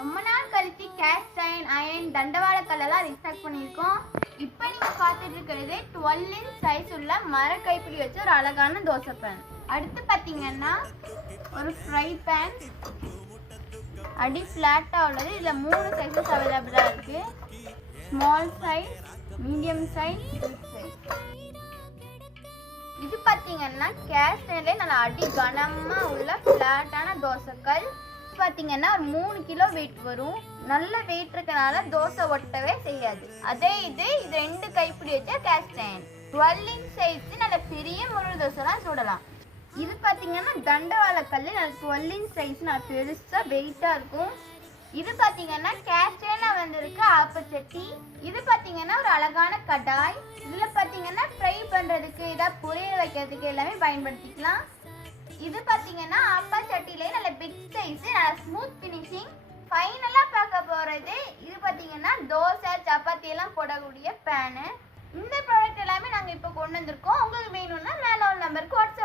ரொம்ப நாள் கழிச்சு கேஸ்ட் அயன் தண்டவாள கல்லெல்லாம் ரீஸ்டாக் பண்ணியிருக்கோம். இப்போ நீங்கள் பார்த்துட்டு இருக்கிறது 12 inch சைஸ் உள்ள மர கைப்பிடி வச்சு ஒரு அழகான தோசை பேன். அடுத்து பார்த்தீங்கன்னா ஒரு ஃப்ரை பேன், அடி ஃப்ளாட்டாக உள்ளது. இதில் 3 சைஸஸ் அவைலபிளாக இருக்குது. Small size, medium size, big size. இது பார்த்தீங்கன்னா கேஸ்ட் அயன்லேயே நல்லா அடி கனமாக உள்ள ஃப்ளாட்டான தோசைக்கல். பார்த்தீங்கன்னா 3 கிலோ வெயிட் வரும். நல்ல வெயிட் இருக்கனால தோசை ஒட்டவே செய்யாது. அதே இது 2 கைப்பிடி வச்ச கேஸ்ட் அயன். 12 inch சைஸ் நல்ல பெரிய முழு தோசைலாம் சுடலாம். இது பார்த்தீங்கன்னா தண்டவாள கல், நல்ல 12 inch சைஸ், நல்ல பெருசாக வெயிட்டாக இருக்கும். இது பார்த்தீங்கன்னா கேஸ்ட் அயன்ல வந்திருக்கு ஆப்பச்சட்டி. இது பார்த்தீங்கன்னா ஒரு அழகான கடாய். இதில் பார்த்தீங்கன்னா ஃப்ரை பண்ணுறதுக்கு இதாக பொரியல் வைக்கிறதுக்கு எல்லாமே பயன்படுத்திக்கலாம். இது பார்த்தீங்கன்னா அப்பா சட்டிலே நல்ல பிக் சைஸ், நல்ல ஸ்மூத் ஃபினிஷிங். ஃபைனலாக பார்க்க போகிறது இது பார்த்தீங்கன்னா தோசை சப்பாத்தி எல்லாம் போடக்கூடிய பேனு. இந்த ப்ராடக்ட் எல்லாமே நாங்கள் இப்போ கொண்டு வந்திருக்கோம். உங்களுக்கு வேணும்னா மேலே உள்ள நம்பருக்கு வாட்ஸ்அப்